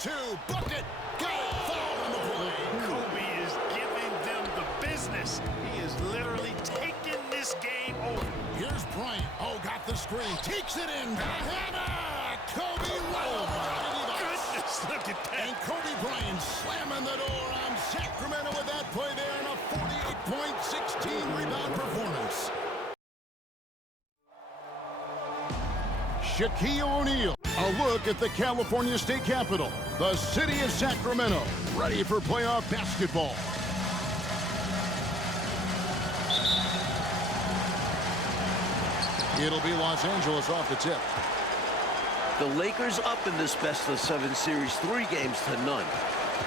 two. Booked it. Got it. Foul on the play. Kobe is giving them the business. He is literally taking this game over. Here's Bryant. Oh, got the screen. Takes it in. The hammer. Kobe right over Johnny Device. Goodness, look at that. And Kobe Bryant slamming the door on Sacramento with that play there in a 48-point, 16-rebound performance. Shaquille O'Neal. A look at the California State Capitol, the city of Sacramento, ready for playoff basketball. It'll be Los Angeles off the tip. The Lakers up in this best-of-7 series, 3 games to none.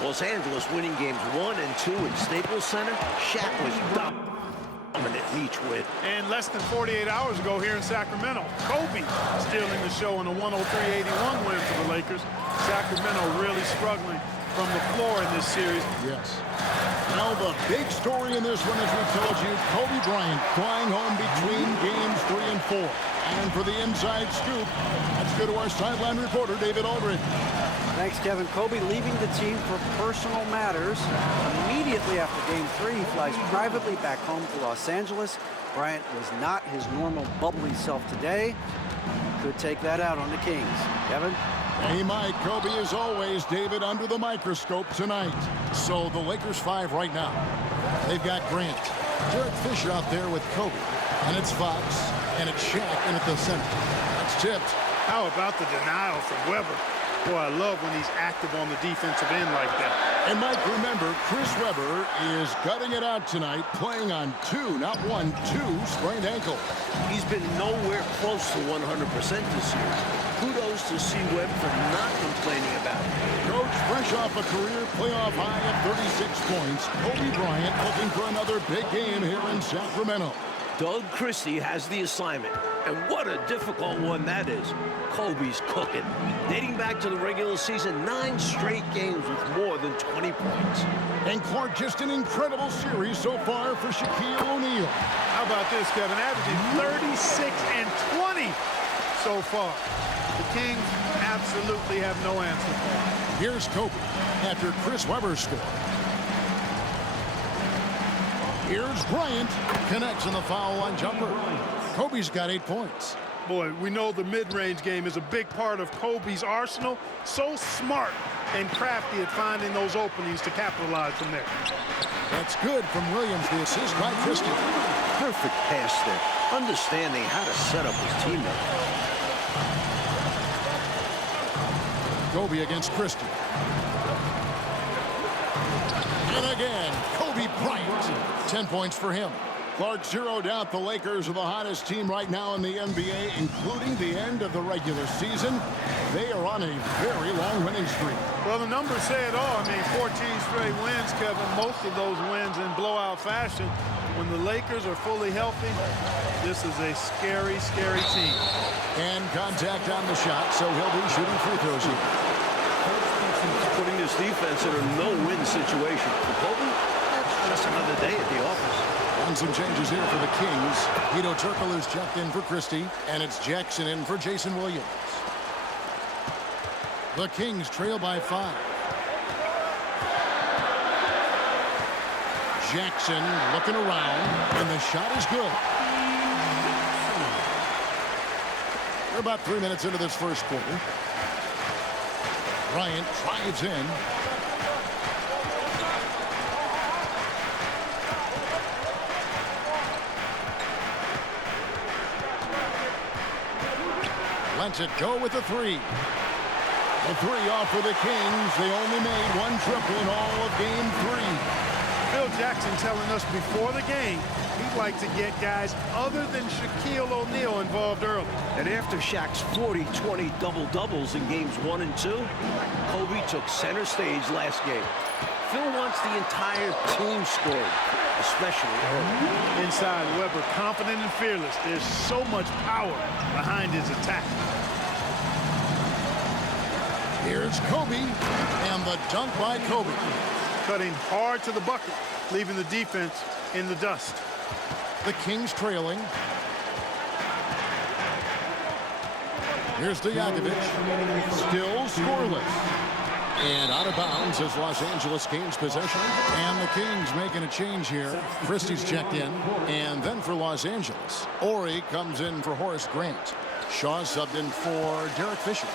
Los Angeles winning games 1 and 2 in Staples Center. Shaq was dominant in each win. And less than 48 hours ago here in Sacramento, Kobe stealing the show in a 103-81 win for the Lakers. Sacramento really struggling from the floor in this series. Yes. Now the big story in this one, as we told you, Kobe Bryant flying home between games 3 and 4. And for the inside scoop, let's go to our sideline reporter, David Aldridge. Thanks, Kevin. Kobe leaving the team for personal matters. Immediately after Game 3, he flies privately back home to Los Angeles. Bryant was not his normal bubbly self today. Could take that out on the Kings. Kevin? Hey, Mike. Kobe, as always, David, under the microscope tonight. So the Lakers 5 right now. They've got Grant, Derek Fisher out there with Kobe. And it's Fox, and it's Shaq in at the center. That's tipped. How about the denial from Webber? Boy, I love when he's active on the defensive end like that. And Mike, remember, Chris Webber is gutting it out tonight, playing on 2, not 1, 2 sprained ankle. He's been nowhere close to 100% this year. Kudos to C. Webb for not complaining about it. Coach, fresh off a career playoff high of 36 points, Kobe Bryant looking for another big game here in Sacramento. Doug Christie has the assignment, and what a difficult one that is. Kobe's cooking. Dating back to the regular season, 9 straight games with more than 20 points. And Clark, just an incredible series so far for Shaquille O'Neal. How about this, Kevin? Averaging 36 and 20 so far. The Kings absolutely have no answer for him. Here's Kobe after Chris Webber scored. Here's Bryant. Connects on the foul line jumper. Kobe's got 8 points. Boy, we know the mid-range game is a big part of Kobe's arsenal. So smart and crafty at finding those openings to capitalize from there. That's good from Williams, the assist by Christie. Perfect pass there. Understanding how to set up his teammate. Kobe against Christie. And again, Kobe Bryant. 10 points for him. Clark zeroed out the Lakers are the hottest team right now in the NBA, including the end of the regular season. They are on a very long winning streak. Well, the numbers say it all. I mean, 14 straight wins, Kevin. Most of those wins in blowout fashion. When the Lakers are fully healthy, this is a scary, scary team. And contact on the shot, so he'll be shooting free throws here. Putting this defense in a no-win situation. For Kobe, that's just another day at the office. And some changes here for the Kings. Hedo Turkoglu is checked in for Christie, and it's Jackson in for Jason Williams. The Kings trail by 5. Jackson looking around, and the shot is good. We're about 3 minutes into this first quarter. Bryant drives in. Lets it go with the 3. The 3 off for the Kings. They only made 1 triple in all of Game 3. Phil Jackson telling us before the game he'd like to get guys other than Shaquille O'Neal involved early. And after Shaq's 40-20 double-doubles in games 1 and 2, Kobe took center stage last game. Phil wants the entire team scoring, especially early. Inside, Webber confident and fearless. There's so much power behind his attack. Here's Kobe, and the dunk by Kobe. Cutting hard to the bucket, leaving the defense in the dust. The Kings trailing. Here's Stojakovic. Still scoreless. And out of bounds as Los Angeles gains possession. And the Kings making a change here. Christie's checked in. And then for Los Angeles, Ori comes in for Horace Grant. Shaw subbed in for Derek Fisher.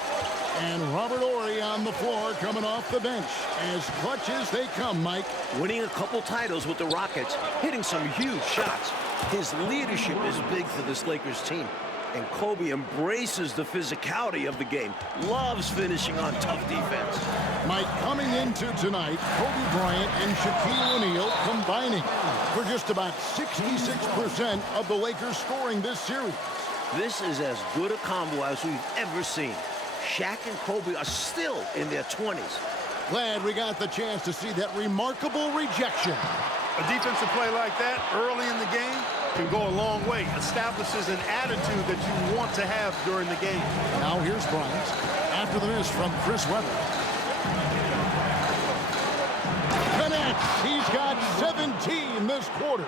And Robert Ori on the floor coming off the bench. As clutch as they come, Mike. Winning a couple titles with the Rockets, hitting some huge shots. His leadership is big for this Lakers team. And Kobe embraces the physicality of the game. Loves finishing on tough defense. Mike, coming into tonight, Kobe Bryant and Shaquille O'Neal combining for just about 66% of the Lakers scoring this series. This is as good a combo as we've ever seen. Shaq and Kobe are still in their 20s. Glad we got the chance to see that remarkable rejection. A defensive play like that early in the game can go a long way. Establishes an attitude that you want to have during the game. Now here's Bryant after the miss from Chris Webber. Connects. He's got 17 this quarter.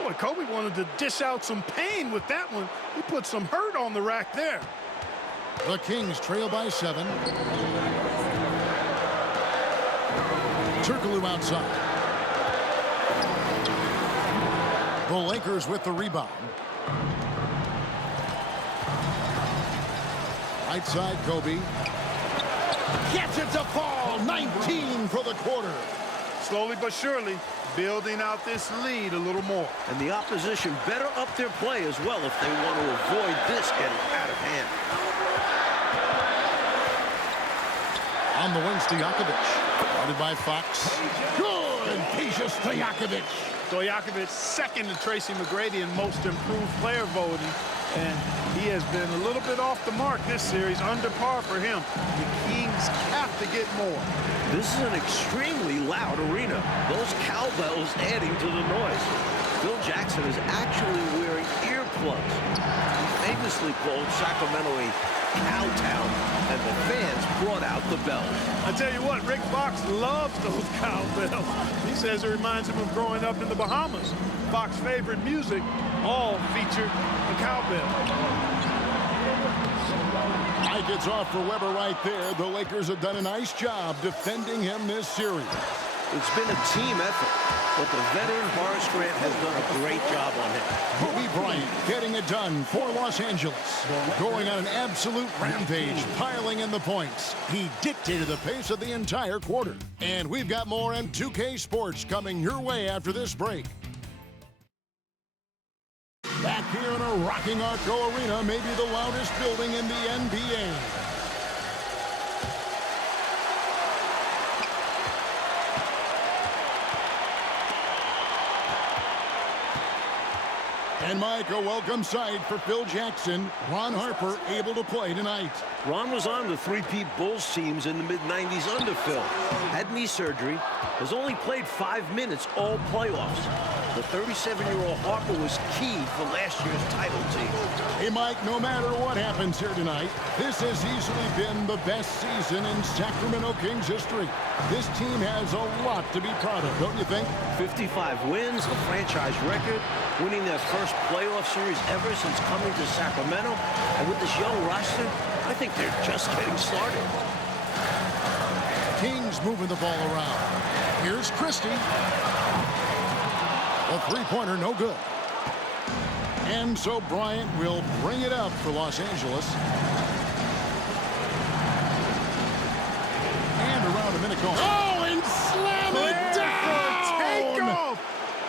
Boy, Kobe wanted to dish out some pain with that one. He put some hurt on the rack there. The Kings trail by 7. Turkoglu outside. The Lakers with the rebound. Right side, Kobe. Gets it to fall. 19 for the quarter. Slowly but surely, building out this lead a little more. And the opposition better up their play as well if they want to avoid this getting out of hand. On the wing, Stojakovic. Guarded by Fox. Good. Peja Stojakovic. Stojakovic second to Tracy McGrady in most improved player voting. And he has been a little bit off the mark this series, under par for him. The Kings have to get more. This is an extremely loud arena. Those cowbells adding to the noise. Phil Jackson is actually wearing earplugs. He famously called Sacramento a cowtown, and the fans brought out the bells. I tell you what, Rick Fox loves those cowbells. He says it reminds him of growing up in the Bahamas. Fox's favorite music all featured the cowbell. Mike, it's off for Webber right there. The Lakers have done a nice job defending him this series. It's been a team effort, but the veteran Horace Grant has done a great job on him. Kobe Bryant getting it done for Los Angeles. Going on an absolute rampage, piling in the points. He dictated the pace of the entire quarter. And we've got more M2K Sports coming your way after this break. Back here in a rocking Arco Arena, maybe the loudest building in the NBA. And Mike, a welcome sight for Phil Jackson. Ron Harper able to play tonight. Ron was on the three-peat Bulls teams in the mid-90s under Phil. Had knee surgery, has only played 5 minutes all playoffs. The 37-year-old Harper was key for last year's title team. Hey, Mike, no matter what happens here tonight, this has easily been the best season in Sacramento Kings history. This team has a lot to be proud of, don't you think? 55 wins, a franchise record, winning their first playoff series ever since coming to Sacramento. And with this young roster, I think they're just getting started. Kings moving the ball around. Here's Christie. A three-pointer, no good. And so Bryant will bring it up for Los Angeles. And around a minute going. Oh, and slam it down! Takeoff!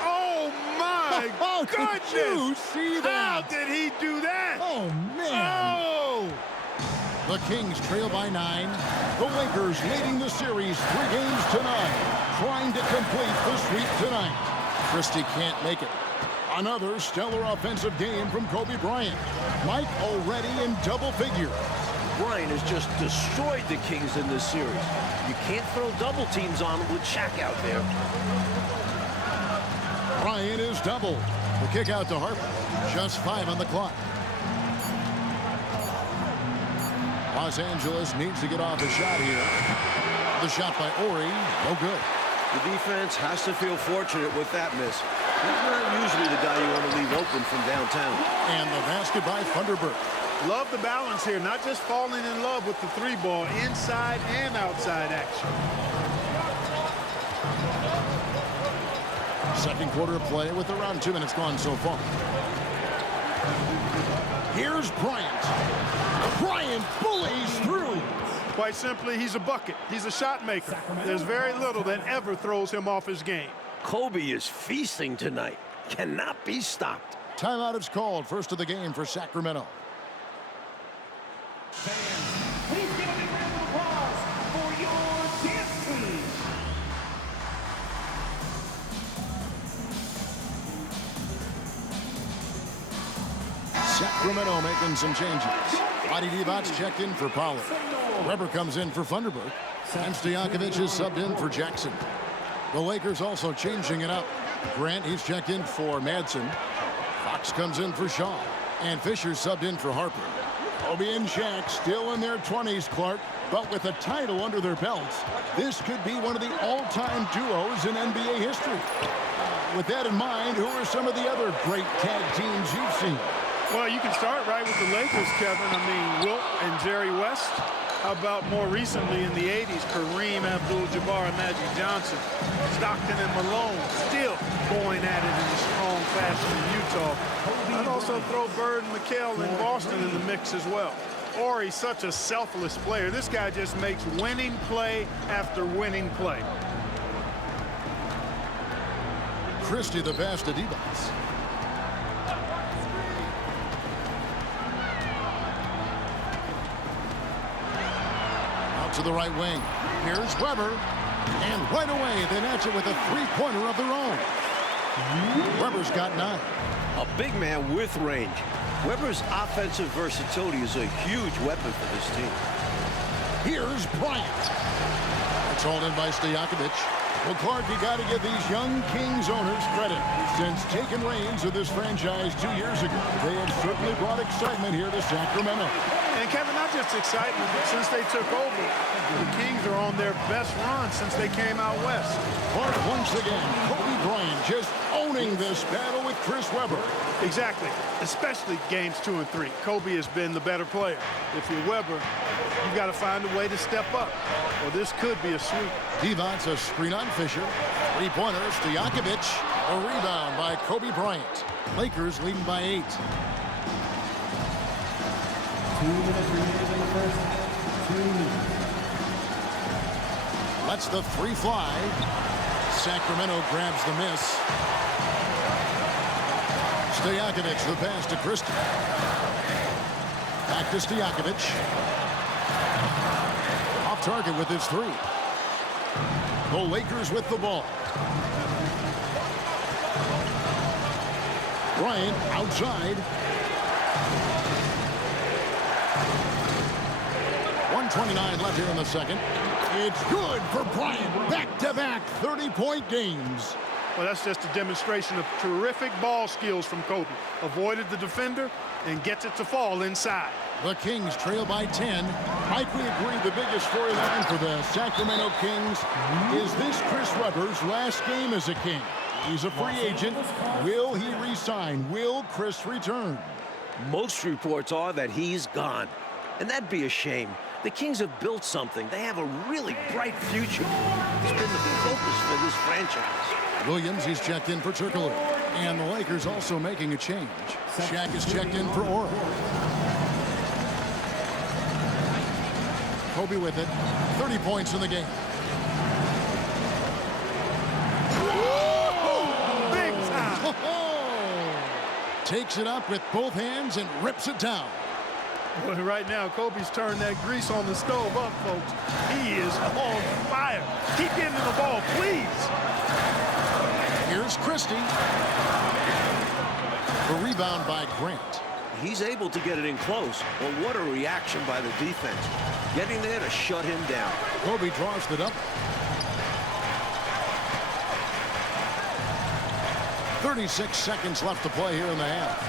Oh, my goodness! Did you see that? How did he do that? Oh, man. Oh! The Kings trail by 9. The Lakers leading the series 3 games to 9. Trying to complete the sweep tonight. Christie can't make it. Another stellar offensive game from Kobe Bryant. Mike already in double figures. Bryant has just destroyed the Kings in this series. You can't throw double teams on him with Shaq out there. Bryant is doubled. The kick out to Harper. Just 5 on the clock. Los Angeles needs to get off a shot here. The shot by Ori, no good. The defense has to feel fortunate with that miss. He's not usually the guy you want to leave open from downtown. And the basket by Thunderbird. Love the balance here, not just falling in love with the three ball, inside and outside action. Second quarter of play with around 2 minutes gone so far. Here's Bryant. Bryant bullies through. Quite simply, he's a bucket. He's a shot maker. There's very little that ever throws him off his game. Kobe is feasting tonight. Cannot be stopped. Timeout is called. First of the game for Sacramento. Fans, please give a big round of applause for your dance team. Sacramento making some changes. Vlade Divac checked in for Pollard. Weber comes in for Thunderbird. And Stojakovic is subbed in for Jackson. The Lakers also changing it up. Grant, he's checked in for Madsen. Fox comes in for Shaw. And Fisher subbed in for Harper. Kobe and Shaq still in their 20s, Clark, but with a title under their belts, this could be one of the all-time duos in NBA history. With that in mind, who are some of the other great tag teams you've seen? Well, you can start right with the Lakers, Kevin. I mean, Wilt and Jerry West. How about more recently in the 80s, Kareem Abdul-Jabbar and Magic Johnson. Stockton and Malone still going at it in a strong fashion in Utah. I'd also throw Bird and McHale in Boston in the mix as well. Horry's such a selfless player. This guy just makes winning play after winning play. Christie the pass to Divac. To the right wing. Here's Weber. And right away, they match it with a three-pointer of their own. Weber's got 9. A big man with range. Weber's offensive versatility is a huge weapon for this team. Here's Bryant. It's hauled in by Stojakovic. Well, Clark, you got to give these young Kings owners credit. Since taking reins of this franchise 2 years ago, they have certainly brought excitement here to Sacramento. And Kevin, not just excitement, but since they took over, the Kings are on their best run since they came out west. Clark, once again, Kobe Bryant just owning this battle with Chris Webber. Exactly, especially games 2 and 3. Kobe has been the better player. If you're Webber, you've got to find a way to step up, or this could be a sweep. Divac a screen on Fisher. Three-pointer, Stojakovic. A rebound by Kobe Bryant. Lakers leading by 8. 2 minutes remaining in the first. 2 minutes. Lets the three fly. Sacramento grabs the miss. Stojakovic the pass to Christie. Back to Stojakovic. Off target with his 3. The Lakers with the ball. Bryant outside. 1:29 left here in the second. It's good for Bryant. Back-to-back 30-point games. Well, that's just a demonstration of terrific ball skills from Kobe. Avoided the defender and gets it to fall inside. The Kings trail by 10. Mike, we agree the biggest storyline for the Sacramento Kings is this Chris Webber's last game as a King. He's a free agent. Will he re-sign? Will Chris return? Most reports are that he's gone. And that'd be a shame. The Kings have built something. They have a really bright future. It's been the focus for this franchise. Williams, he's checked in for Turkoglu. And the Lakers also making a change. Shaq is checked in for Ora. Kobe with it. 30 points in the game. Big time. Takes it up with both hands and rips it down. Well, right now, Kobe's turned that grease on the stove up, folks. He is on fire. Keep getting the ball, please. Here's Christie. The rebound by Grant. He's able to get it in close, but what a reaction by the defense. Getting there to shut him down. Kobe draws the double. 36 seconds left to play here in the half.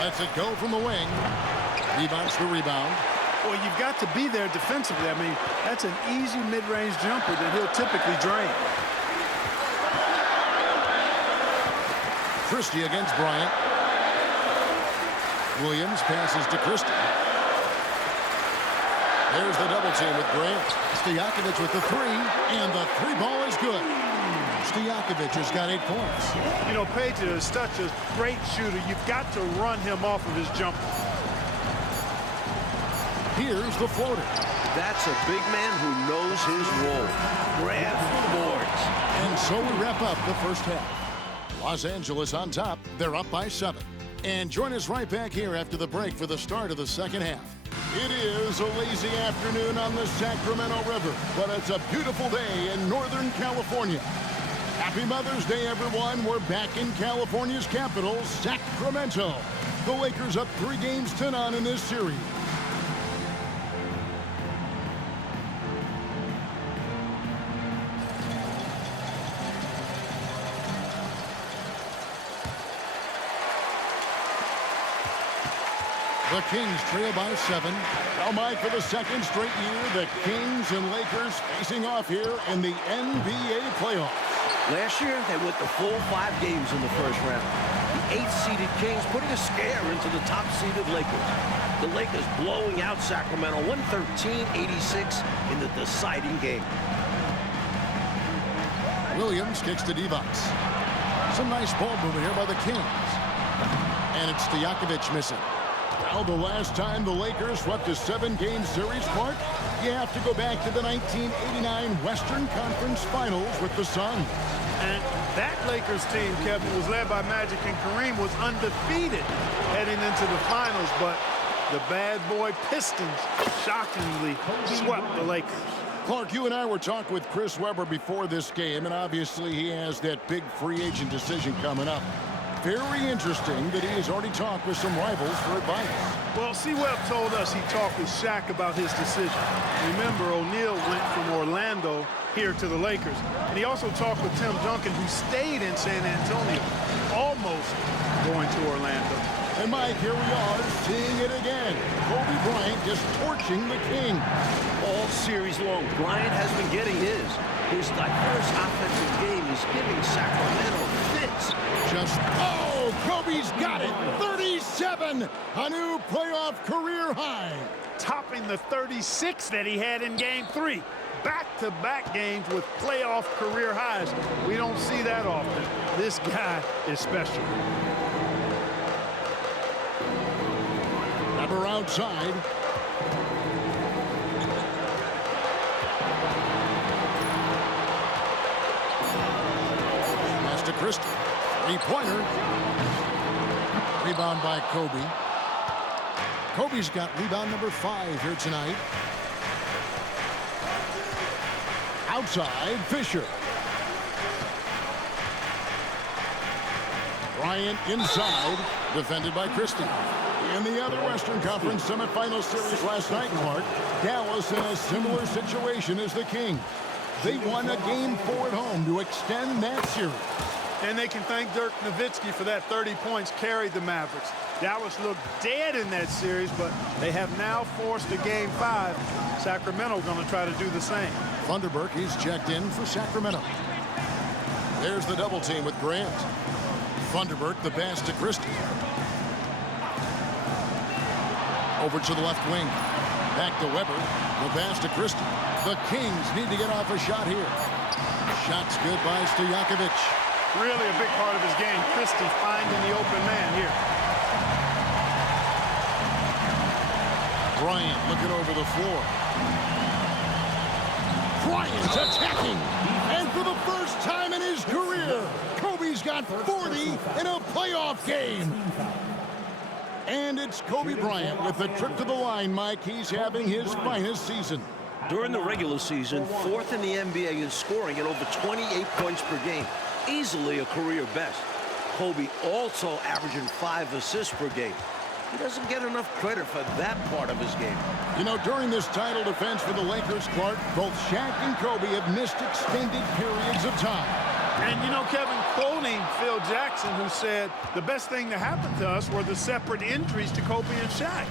Lets it go from the wing. Divac the rebound. Well, you've got to be there defensively. I mean, that's an easy mid-range jumper that he'll typically drain. Christie against Bryant. Williams passes to Christie. There's the double team with Grant. Stojakovic with the three, and the three ball is good. Stojakovic has got 8 points. You know, Peja is such a great shooter. You've got to run him off of his jumper. Here's the floater. That's a big man who knows his role. Grab boards. And so we wrap up the first half. Los Angeles on top. They're up by 7. And join us right back here after the break for the start of the second half. It is a lazy afternoon on the Sacramento River, but it's a beautiful day in Northern California. Happy Mother's Day, everyone. We're back in California's capital, Sacramento. The Lakers up 3 games to none in this series. The Kings trail by 7. Now, Mike, for the second straight year, the Kings and Lakers facing off here in the NBA playoffs. Last year, they went the full 5 games in the first round. The 8th-seeded Kings putting a scare into the top-seeded Lakers. The Lakers blowing out Sacramento 113-86 in the deciding game. Williams kicks to Divac. Some nice ball movement here by the Kings. And it's Stojakovic missing. Well, the last time the Lakers swept a 7-game series, Clark, you have to go back to the 1989 Western Conference Finals with the Suns. And that Lakers team, Kevin, was led by Magic, and Kareem was undefeated heading into the finals, but the bad boy Pistons shockingly swept the Lakers. Clark, you and I were talking with Chris Webber before this game, and obviously he has that big free agent decision coming up. Very interesting that he has already talked with some rivals for advice. Well, C-Web told us he talked with Shaq about his decision. Remember, O'Neal went from Orlando here to the Lakers. And he also talked with Tim Duncan, who stayed in San Antonio, almost going to Orlando. And Mike, here we are seeing it again. Kobe Bryant just torching the King. All series long, Bryant has been getting his. His diverse offensive game is giving Sacramento fits. Oh, Kobe's got it. 37, a new playoff career high. Topping the 36 that he had in Game 3. Back-to-back games with playoff career highs. We don't see that often. This guy is special. Weber outside. Pass to Christie. Three-pointer. Rebound by Kobe. Kobe's got rebound number 5 here tonight. Outside, Fisher. Bryant inside, defended by Christie. In the other Western Conference semifinal series last night, Clark, Dallas in a similar situation as the Kings. They won a Game 4 at home to extend that series. And they can thank Dirk Nowitzki for that 30 points carried the Mavericks. Dallas looked dead in that series, but they have now forced a Game 5. Sacramento going to try to do the same. Thunderberg is checked in for Sacramento. There's the double team with Grant. Thunderberg, the pass to Christie. Over to the left wing. Back to Webber. The pass to Christie. The Kings need to get off a shot here. Shot's good by Stojakovic. Really a big part of his game. Christie finding the open man here. Bryant looking over the floor. Bryant attacking. And for the first time in his career, Kobe's got 40 in a playoff game. And it's Kobe Bryant with the trip to the line, Mike. He's having his finest season. During the regular season, 4th in the NBA in scoring at over 28 points per game. Easily a career best. Kobe also averaging 5 assists per game. He doesn't get enough credit for that part of his game. You know, during this title defense for the Lakers, Clark, both Shaq and Kobe have missed extended periods of time. And, you know, Kevin, quoting Phil Jackson, who said, the best thing that happened to us were the separate injuries to Kobe and Shaq.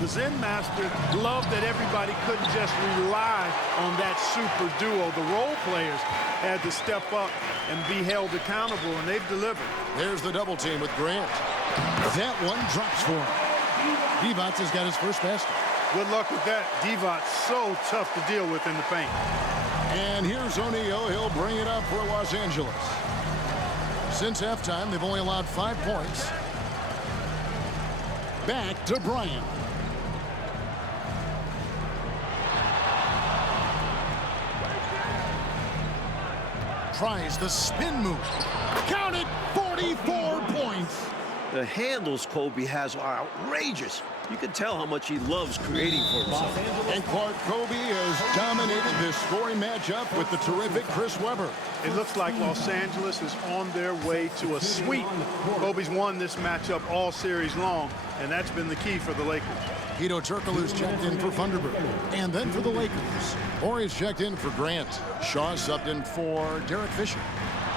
The Zen Master loved that everybody couldn't just rely on that super duo. The role players had to step up and be held accountable, and they've delivered. There's the double team with Grant. That one drops for him. Divac has got his first basket. Good luck with that. Divac's so tough to deal with in the paint. And here's O'Neal. He'll bring it up for Los Angeles. Since halftime, they've only allowed 5 points. Back to Bryant. Tries the spin move. Count it, 44 points. The handles Kobe has are outrageous. You can tell how much he loves creating for himself. And Clark Kobe has dominated this scoring matchup with the terrific Chris Webber. It looks like Los Angeles is on their way to a sweep. Kobe's won this matchup all series long, and that's been the key for the Lakers. Hedo Turkoglu's checked in for Thunderbird. And then for the Lakers, Horry's checked in for Grant. Shaw subbed in for Derek Fisher.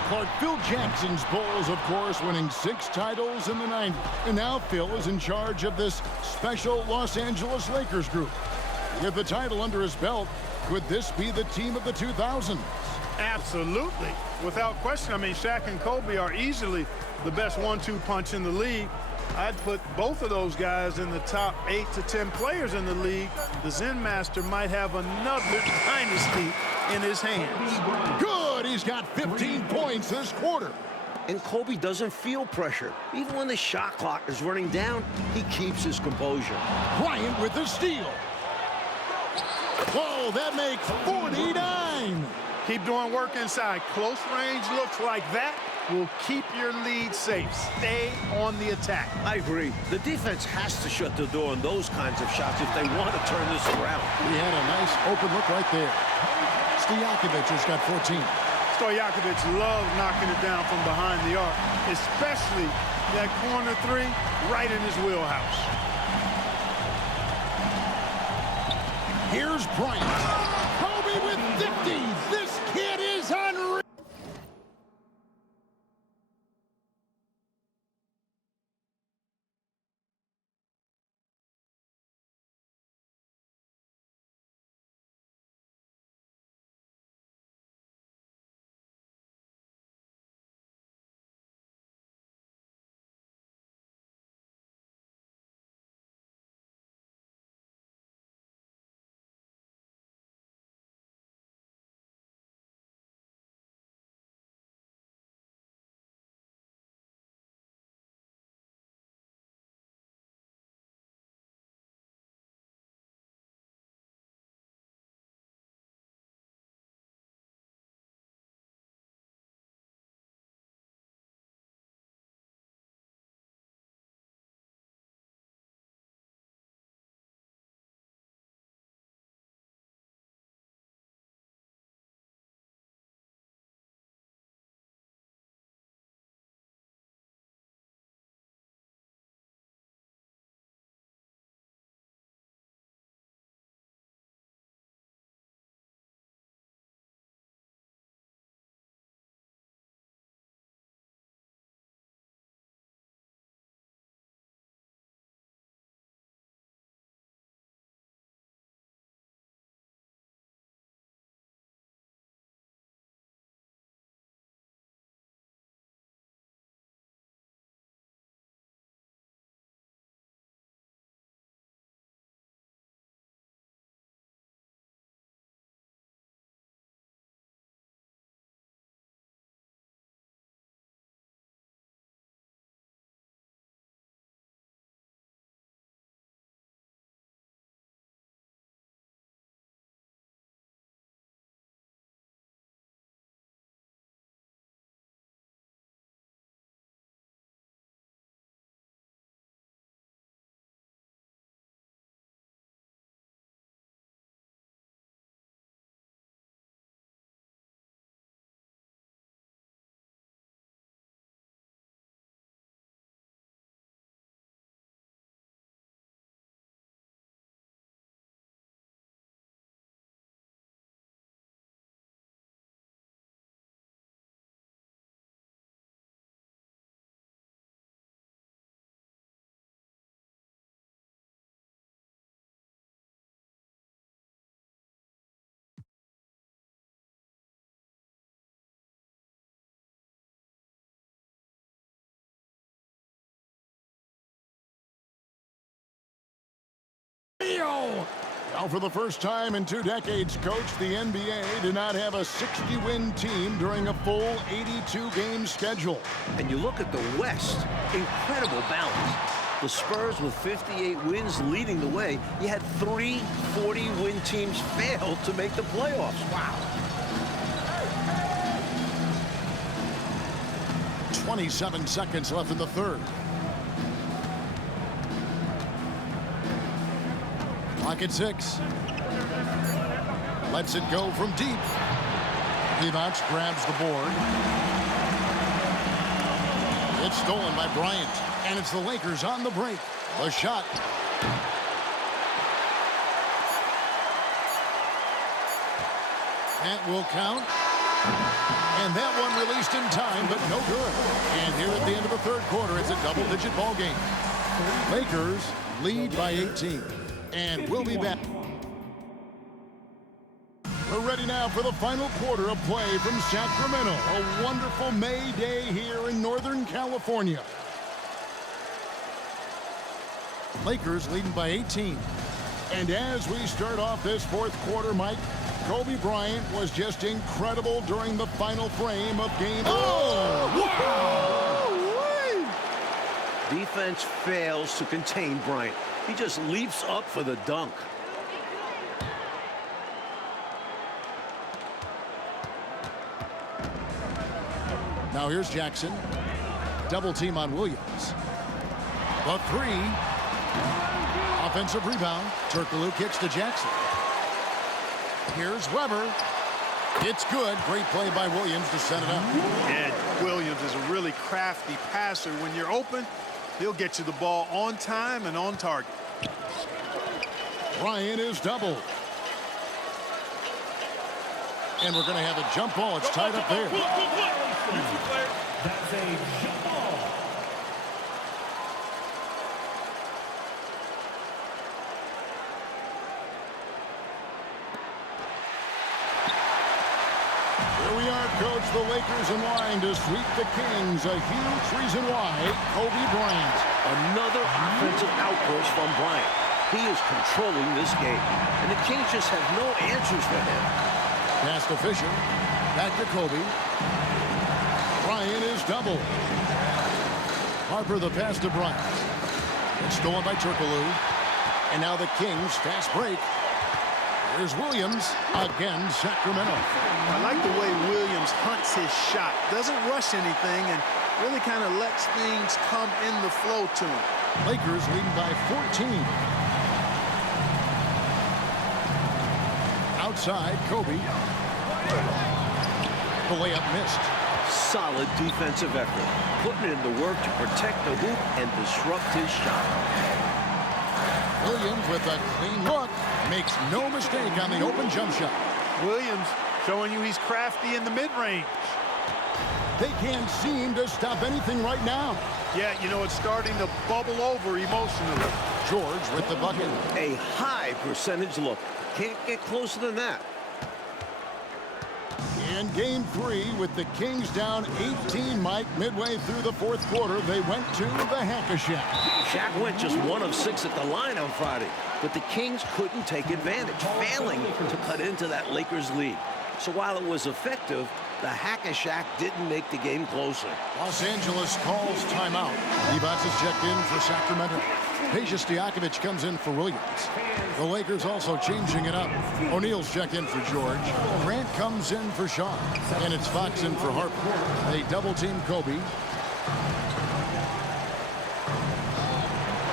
Clark, Phil Jackson's Bulls, of course, winning 6 titles in the 90s. And now Phil is in charge of this special Los Angeles Lakers group. With the title under his belt, could this be the team of the 2000s? Absolutely. Without question. I mean, Shaq and Kobe are easily the best 1-2 punch in the league. I'd put both of those guys in the top 8 to 10 players in the league. The Zen Master might have another dynasty in his hands. Good! He's got 15 points this quarter. And Kobe doesn't feel pressure. Even when the shot clock is running down, he keeps his composure. Bryant with the steal. Whoa, that makes 49. Keep doing work inside. Close range looks like that will keep your lead safe. Stay on the attack. I agree. The defense has to shut the door on those kinds of shots if they want to turn this around. He had a nice open look right there. Stojakovic has got 14. Stojakovic loves knocking it down from behind the arc, especially that corner 3 right in his wheelhouse. Here's Bryant. Kobe with 50. This kid is unreal. Now, for the first time in 2 decades, Coach, the NBA did not have a 60-win team during a full 82-game schedule. And you look at the West, incredible balance. The Spurs with 58 wins leading the way. You had 3 40-win teams fail to make the playoffs. Wow. 27 seconds left in the third. Clock at 6. Lets it go from deep. Divac grabs the board. It's stolen by Bryant. And it's the Lakers on the break. The shot. That will count. And that one released in time, but no good. And here at the end of the third quarter, it's a double-digit ball game. Lakers lead by 18. And we'll be back. We're ready now for the final quarter of play from Sacramento. A wonderful May day here in Northern California. Lakers leading by 18. And as we start off this fourth quarter, Mike, Kobe Bryant was just incredible during the final frame of game. Defense fails to contain Bryant. He just leaps up for the dunk. Now here's Jackson. Double team on Williams. The 3. Offensive rebound. Turkoglu kicks to Jackson. Here's Weber. It's good. Great play by Williams to set it up. And Williams is a really crafty passer. When you're open, he'll get you the ball on time and on target. Bryant is doubled. And we're going to have a jump ball. It's tied up there. That's a jump ball. Here we are, Coach. The Lakers in line to sweep the Kings. A huge reason why. Kobe Bryant. Another offensive outburst from Bryant. He is controlling this game. And the Kings just have no answers for him. Pass to Fisher. Back to Kobe. Bryant is doubled. Harper the pass to Bryant. It's stolen by Turkoglu. And now the Kings fast break. Here's Williams. Again, Sacramento. I like the way Williams hunts his shot. Doesn't rush anything and really kind of lets things come in the flow to him. Lakers leading by 14. Outside, Kobe. The layup missed. Solid defensive effort. Putting in the work to protect the hoop and disrupt his shot. Williams with a clean look. Makes no mistake on the open jump shot. Williams showing you he's crafty in the mid-range. They can't seem to stop anything right now. Yeah, you know, it's starting to bubble over emotionally. George with the bucket. A high percentage look. Can't get closer than that. In game 3, with the Kings down 18, Mike, midway through the fourth quarter, they went to the Hack-a-Shack. Shaq went just 1 of 6 at the line on Friday, but the Kings couldn't take advantage, failing to cut into that Lakers lead. So while it was effective, the Hack-a-Shack didn't make the game closer. Los Angeles calls timeout. Divac is checked in for Sacramento. Peja Stojakovic comes in for Williams. The Lakers also changing it up. O'Neal's checked in for George. Grant comes in for Shaw. And it's Fox in for Harper. They double-team Kobe.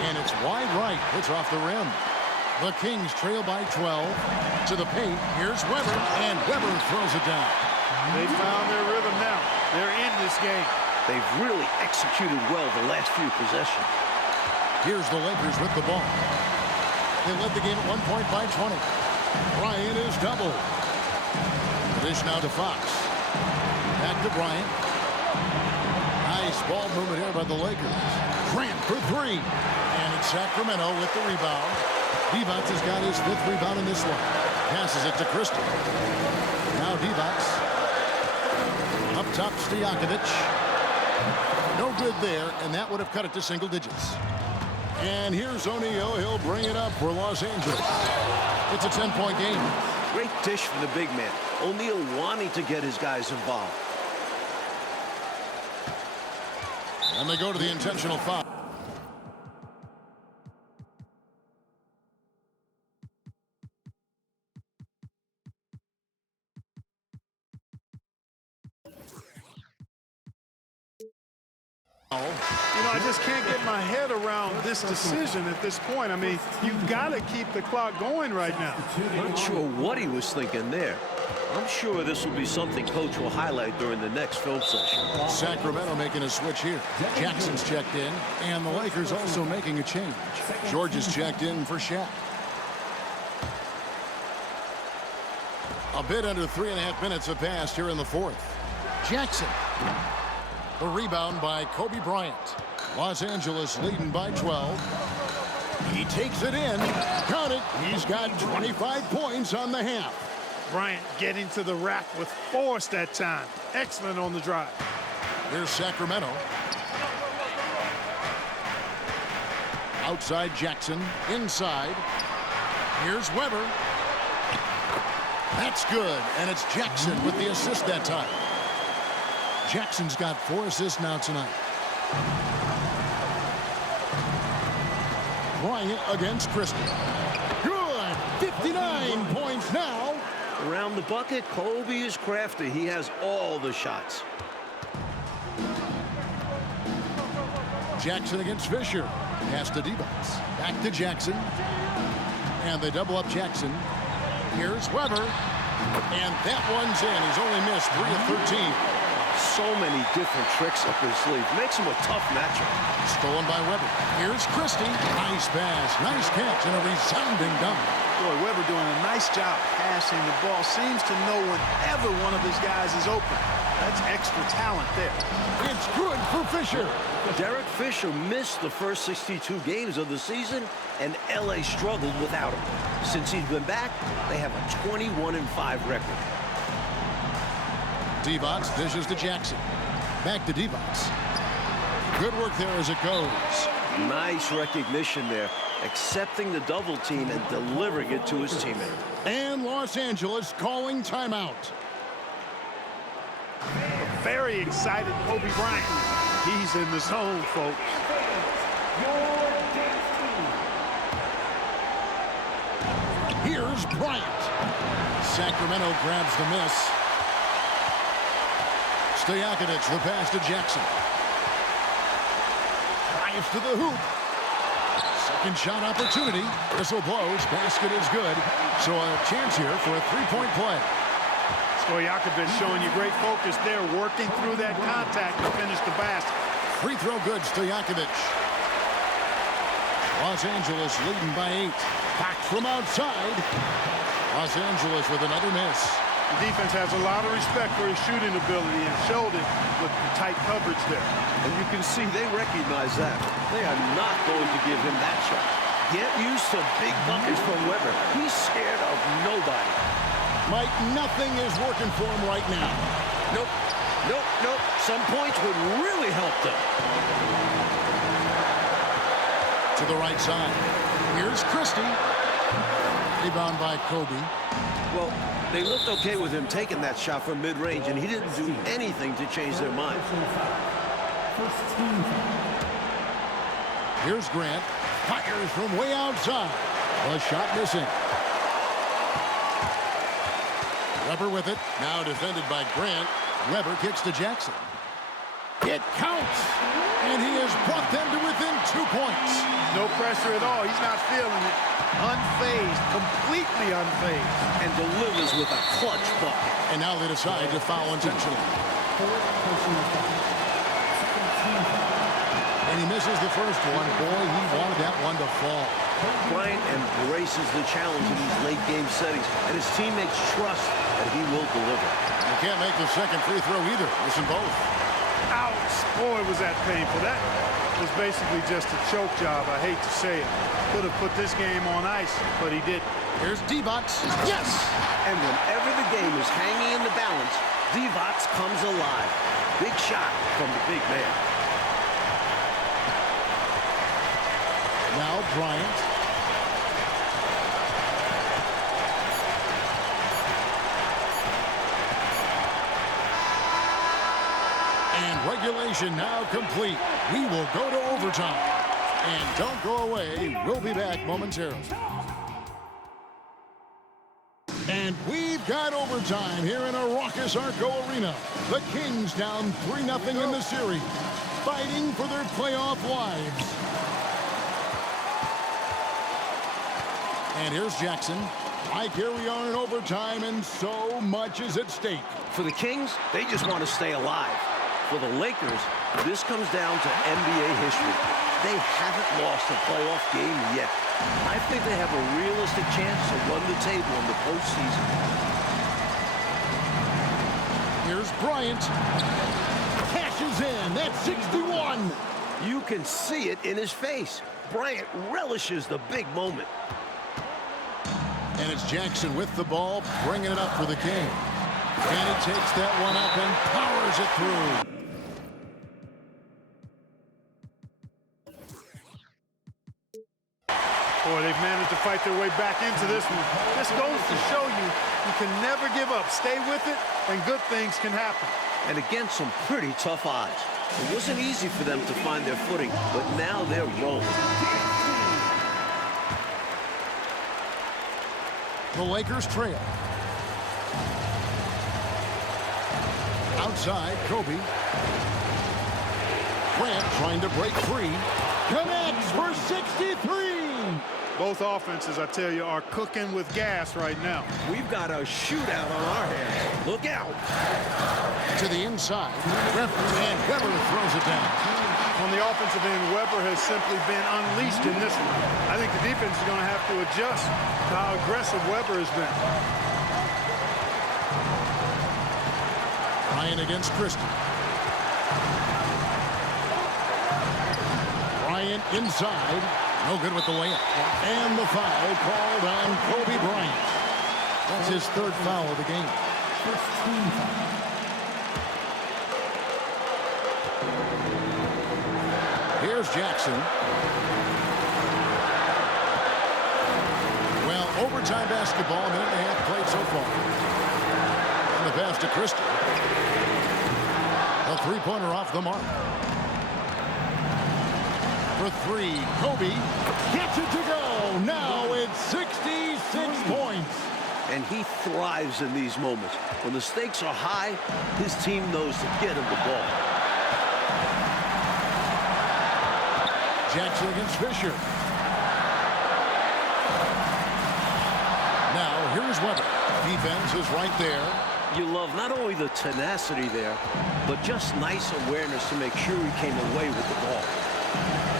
And it's wide right. It's off the rim. The Kings trail by 12. To the paint. Here's Weber. And Weber throws it down. They found their rhythm now. They're in this game. They've really executed well the last few possessions. Here's the Lakers with the ball. They led the game at 1 point by 20. Bryant is doubled. Dish now to Fox. Back to Bryant. Nice ball movement here by the Lakers. Grant for 3. And it's Sacramento with the rebound. Divac has got his 5th rebound in this one. Passes it to Christie. Now Divac. Up top, Stojakovic. No good there, and that would have cut it to single digits. And here's O'Neal. He'll bring it up for Los Angeles. It's a 10-point game. Great dish from the big man. O'Neal wanting to get his guys involved. And they go to the intentional foul. You know, I just can't get my head around this decision at this point. I mean, you've got to keep the clock going right now. Not sure what he was thinking there. I'm sure this will be something Coach will highlight during the next film session. Sacramento making a switch here. Jackson's checked in, and the Lakers also making a change. George is checked in for Shaq. A bit under 3.5 minutes have passed here in the fourth. Jackson. The rebound by Kobe Bryant. Los Angeles leading by 12. He takes it in. Count it. He's got 25 points on the half. Bryant getting to the rack with force that time. Excellent on the drive. Here's Sacramento. Outside Jackson. Inside. Here's Weber. That's good. And it's Jackson with the assist that time. Jackson's got 4 assists now tonight. Bryant against Christie. Good. 59 points now. Around the bucket, Kobe is crafty. He has all the shots. Jackson against Fisher. Pass to Divac. Back to Jackson. And they double up Jackson. Here's Weber. And that one's in. He's only missed 3 of 13. So many different tricks up his sleeve. Makes him a tough matchup. Stolen by Weber. Here's Christie. Nice pass. Nice catch and a resounding dunk. Boy, Weber doing a nice job passing the ball. Seems to know whenever one of his guys is open. That's extra talent there. It's good for Fisher. Derek Fisher missed the first 62 games of the season, and L.A. struggled without him. Since he's been back, they have a 21-5 record. Divac dishes to Jackson. Back to Divac. Good work there as it goes. Nice recognition there, accepting the double team and delivering it to his teammate. And Los Angeles calling timeout. A very excited Kobe Bryant. He's in the zone, folks. Here's Bryant. Sacramento grabs the miss. Stojakovic, the pass to Jackson. Drives to the hoop. Second shot opportunity. Whistle blows. Basket is good. So a chance here for a three-point play. Stojakovic showing you great focus there, working through that contact to finish the basket. Free throw good, Stojakovic. Los Angeles leading by 8. Back from outside. Los Angeles with another miss. The defense has a lot of respect for his shooting ability and showed it with the tight coverage there. And you can see they recognize that. They are not going to give him that shot. Get used to big buckets from Weber. He's scared of nobody. Mike, nothing is working for him right now. Nope. Nope, nope. Some points would really help them. To the right side. Here's Christie. Rebound by Kobe. Well, they looked okay with him taking that shot from mid-range, and he didn't do anything to change their mind. Here's Grant. Fires from way outside. A shot missing. Weber with it. Now defended by Grant. Weber kicks to Jackson. It counts. And he has brought them to within 2 points. No pressure at all. He's not feeling it. Unfazed. Completely unfazed. And delivers with a clutch bucket. And now they decide to foul intentionally. And he misses the first one. Boy, he wanted that one to fall. Bryant embraces the challenge in these late-game settings, and his teammates trust that he will deliver. You can't make the second free throw either. Listen both. Ouch. Boy, was that painful. That was basically just a choke job. I hate to say it. Could have put this game on ice, but he didn't. Here's Divac. Yes! And whenever the game is hanging in the balance, Divac comes alive. Big shot from the big man. Now Bryant. And regulation now complete. We will go to overtime. And don't go away. We'll be back momentarily. And we've got overtime here in a raucous Arco Arena. The Kings down 3-0 in the series, fighting for their playoff lives. And here's Jackson. Mike, here we are in overtime, and so much is at stake. For the Kings, they just want to stay alive. For the Lakers, this comes down to NBA history. They haven't lost a playoff game yet. I think they have a realistic chance to run the table in the postseason. Here's Bryant. Cashes in. That's 61. You can see it in his face. Bryant relishes the big moment. And it's Jackson with the ball, bringing it up for the King. And he takes that one up and powers it through. Boy, they've managed to fight their way back into this one. This goes to show you, you can never give up. Stay with it, and good things can happen. And against some pretty tough odds. It wasn't easy for them to find their footing, but now they're rolling. The Lakers trail. Outside, Kobe. Grant trying to break free. Connects for 63. Both offenses, I tell you, are cooking with gas right now. We've got a shootout on our hands. Look out. To the inside. And Weber throws it down. On the offensive end, Weber has simply been unleashed in this one. I think the defense is going to have to adjust to how aggressive Weber has been. Bryant against Christie. Bryant inside. No good with the layup. And the foul called on Kobe Bryant. That's his third foul of the game. First team foul. Here's Jackson. Well, overtime basketball, a minute and a half played so far. And the pass to Christie. A three-pointer off the mark. For three, Kobe gets it to go. Now it's 66 points. And he thrives in these moments. When the stakes are high, his team knows to get him the ball. Jackson against Fisher. Now, here's Weber. Defense is right there. You love not only the tenacity there, but just nice awareness to make sure he came away with the ball.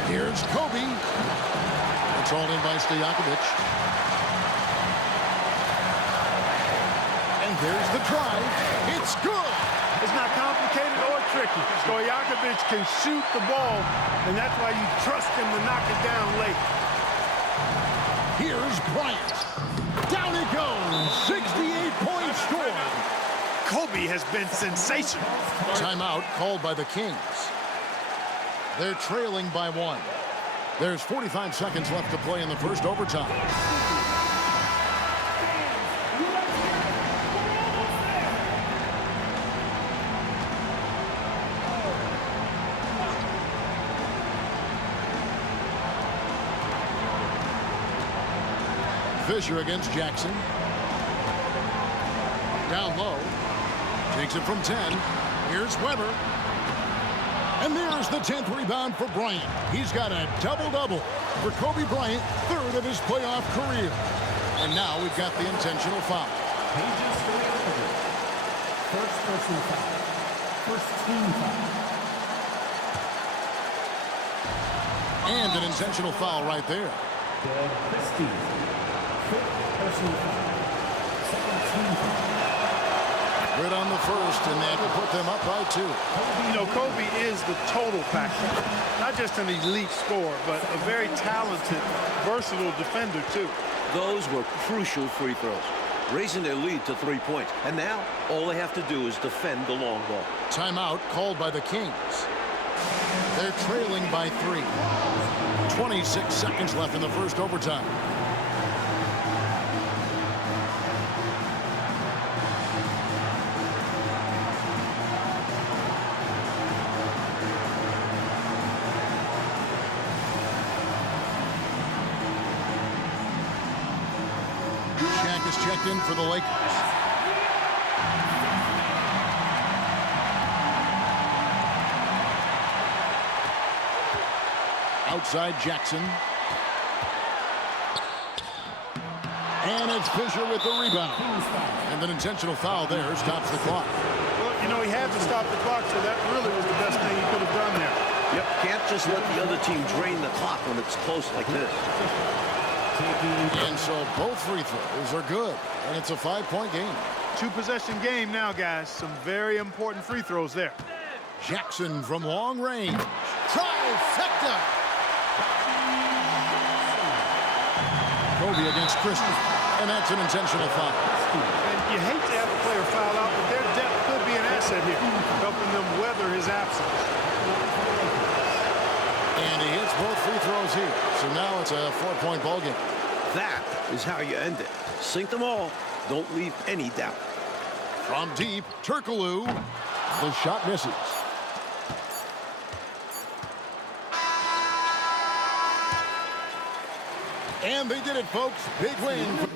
Here's Kobe. It's all in by Stojakovic. And there's the drive. It's good. It's not complicated or tricky. Stojakovic can shoot the ball, and that's why you trust him to knock it down late. Here's Bryant. Down it goes. 68-point score. Kobe has been sensational. Timeout called by the Kings. They're trailing by one. There's 45 seconds left to play in the first overtime. Fisher against Jackson. Down low. Takes it from 10. Here's Weber. And there's the 10th rebound for Bryant. He's got a double-double for Kobe Bryant, third of his playoff career. And now we've got the intentional foul. Pages first personal foul. First team foul. And an intentional foul right there. Christie. Fifth personal foul. Second team foul. Good on the first, and that will put them up by 2. You know, Kobe is the total package. Not just an elite scorer, but a very talented, versatile defender, too. Those were crucial free throws, raising their lead to 3 points. And now, all they have to do is defend the long ball. Timeout called by the Kings. They're trailing by 3. 26 seconds left in the first overtime. Shaq is checked in for the Lakers. Outside Jackson. And it's Fisher with the rebound. And an intentional foul there stops the clock. Well, you know, he had to stop the clock, so that really was the best thing he could have done there. Yep, can't just let the other team drain the clock when it's close like this. And so both free throws are good. And it's a 5-point game. 2-possession game now, guys. Some very important free throws there. Jackson from long range. Trifecta. Kobe against Christie. And that's an intentional foul. And you hate to have a player foul out, but their depth could be an asset here, helping them weather his absence. And he hits both free throws here. So now it's a 4-point ball game. That is how you end it. Sink them all. Don't leave any doubt. From deep, Turkoglu. The shot misses. And they did it, folks. Big win.